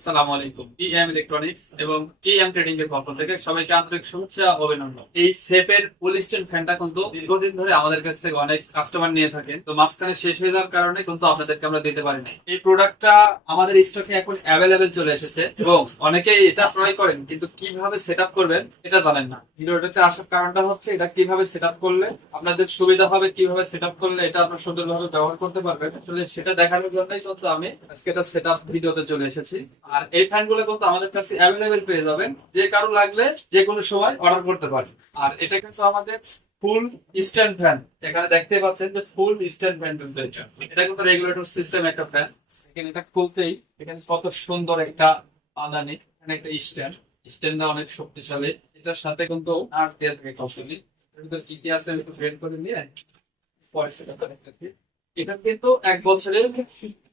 আসসালামু আলাইকুম। TM electronics এবং টিএম ট্রেডিং এর পক্ষ থেকে সবাইকে আন্তরিক শুভেচ্ছা ও অভিনন্দন। এই সেপের পলিস্টেন ফ্যানটা কিন্তু দীর্ঘদিন ধরে আমাদের কাছ থেকে অনেক কাস্টমার নিয়ে থাকেন, তো মাঝখানে শেষ হয়ে যাওয়ার কারণে কিন্তু আপনাদেরকে আমরা দিতে পারি না। এই প্রোডাক্টটা আমাদের স্টকে এখন অ্যাভেলেবেল চলে এসেছে এবং অনেকেই এটা ক্রয় করেন, কিন্তু কিভাবে সেট আপ করবেন এটা জানেন না। ভিডিওটাতে আসার কারণটা হচ্ছে এটা কিভাবে সেট আপ করলে আপনাদের সুবিধা হবে, কিভাবে সেট আপ করলে এটা আপনার সুন্দরভাবে ব্যবহার করতে পারবেন। আসলে সেটা দেখানোর জন্যই কিন্তু আমি আজকে এটা সেট আপ ভিডিওতে চলে এসেছি। আর এই ফ্যান গুলো কিন্তু আমাদের কাছে অ্যাভেলেবেল পেয়ে যাবেন, যে কারো লাগলে যে কোনো সময় অর্ডার করতে পারেন। আর এটা কিন্তু আমাদের ফুল স্ট্যান্ড ফ্যান, এখানে দেখতে পাচ্ছেন যে ফুল স্ট্যান্ড ফ্যান কিন্তু এটা কিন্তু রেগুলেটর সিস্টেম একটা ফ্যান। এখানে এটা খুলতেই এখানে কত সুন্দর একটা পাদানি, এখানে একটা স্ট্যান্ডটা অনেক শক্তিশালী। এটার সাথে কিন্তু নাট দেওয়া থাকে কমপ্লিটলি। এর ভিতর কি কি আছে আমি একটু বের করে নিয়ে পরে সেটা কানেক্ট করি। এটা কিন্তু 1 বছরের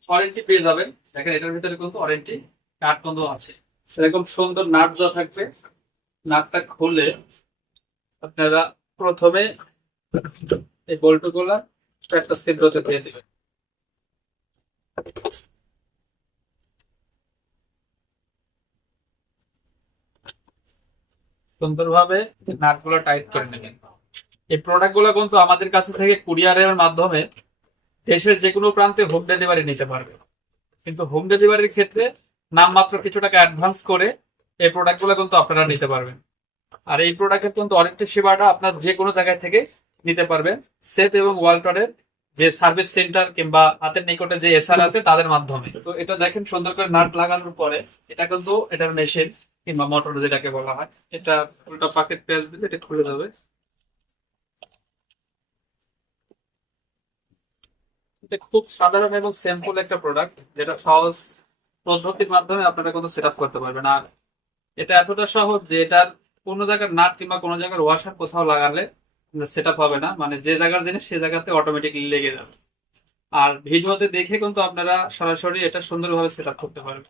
ওয়ারেন্টি পেয়ে যাবেন। দেখেন এটার ভিতরে কিন্তু ওয়ারেন্টি কার্ড কিন্তু আছে, এরকম সুন্দর নাট দেওয়া থাকবে। নাটটা খুলে আপনারা প্রথমে এই বল্টু গুলা একটা ছিদ্রতে দিয়ে দিবেন। সুন্দরভাবে নাট গুলো টাইট করে নেবেন। এই প্রোডাক্ট গুলো কিন্তু আমাদের কাছে থেকে কুরিয়ারের মাধ্যমে দেশের যে কোনো প্রান্তে হোম ডেলিভারি নিতে পারবে, কিন্তু হোম ডেলিভারির ক্ষেত্রে নামমাত্র কিছু টাকা অ্যাডভান্স করে এই প্রোডাক্ট গুলো কিন্তু আপনারা নিতে পারবেন। আর এই প্রোডাক্টের কিন্তু ওয়ারেন্টি সেবাটা আপনার যে কোনো জায়গায় থেকে নিতে পারবেন, সেট এবং ওয়ালটনের যে সার্ভিস সেন্টার কিংবা হাতের নিকটে যে এসআর আছে তাদের মাধ্যমে। তো এটা দেখেন সুন্দর করে নাট লাগানোর পরে এটা কিন্তু এটার মেশিন কিংবা মোটর যেটাকে বলা হয়, এটা উল্টা পাকেট পেঁয়াজ দিলে এটা খুলে যাবে। এটা খুব সাধারণ এবং সিম্পল একটা প্রোডাক্ট, যেটা সহজ পদ্ধতির মাধ্যমে আপনারা কিন্তু সেট আপ করতে পারবেন। আর এটা এতটা সহজ যে এটার কোনো জায়গার নাট কিংবা কোনো জায়গার ওয়াশার কোথাও লাগালে সেট আপ হবে না, মানে যে জায়গার জিনিস সে জায়গাতে অটোমেটিকলি লেগে যাবে। আর ভিডিওতে দেখে কিন্তু আপনারা সরাসরি এটা সুন্দরভাবে সেট আপ করতে পারবেন।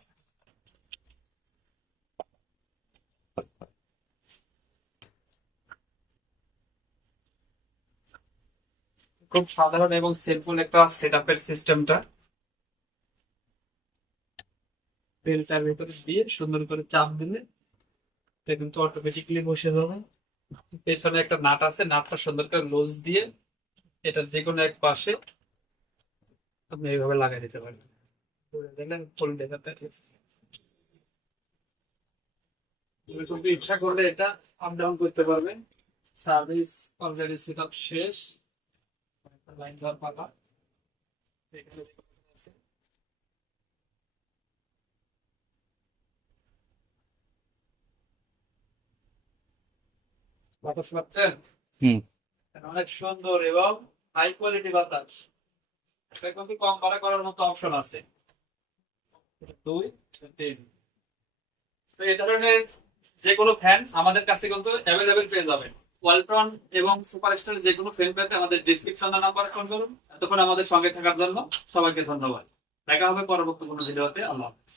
খুব সাধারণ এবং সিম্পল একটা সেট আপের সিস্টেমটা। বেলটার ভিতরে দিয়ে সুন্দর করে চাপ দিলে এটা কিন্তু অটোমেটিকলি বসে যাবে। পেছনে একটা নাট আছে, নাটটা সুন্দর করে লুজ দিয়ে এটা যে কোনো এক পাশে আপনি এইভাবে লাগাই দিতে পারেন। করে দিলেন ফুল দেখাতে, তুমি ইচ্ছা করলে এটা আপ ডাউন করতে পারবেন। সার্ভিস অলরেডি সেট আপ শেষ, লাইন দেওয়ার পালা এখানে আছে। বাতাস পাচ্ছেন? হুম। এটা অনেক সুন্দর এবং হাই কোয়ালিটি বাতাস। এটা কিন্তু কম ভাড়া করার মতো অপশন আছে, 2 3। তো এই ধরনের যে কোনো ফ্যান আমাদের কাছে কিন্তু অ্যাভেলেবেল পেয়ে যাবেন। ওয়ালটন এবং সুপারস্টার যে কোনো ফ্যান পেতে আমাদের ডিসক্রিপশন নাম্বারে ফোন করুন। এতক্ষণ আমাদের সঙ্গে থাকার জন্য সবাইকে ধন্যবাদ। দেখা হবে পরবর্তী কোনো ভিডিওতে। আল্লাহ হাফেজ।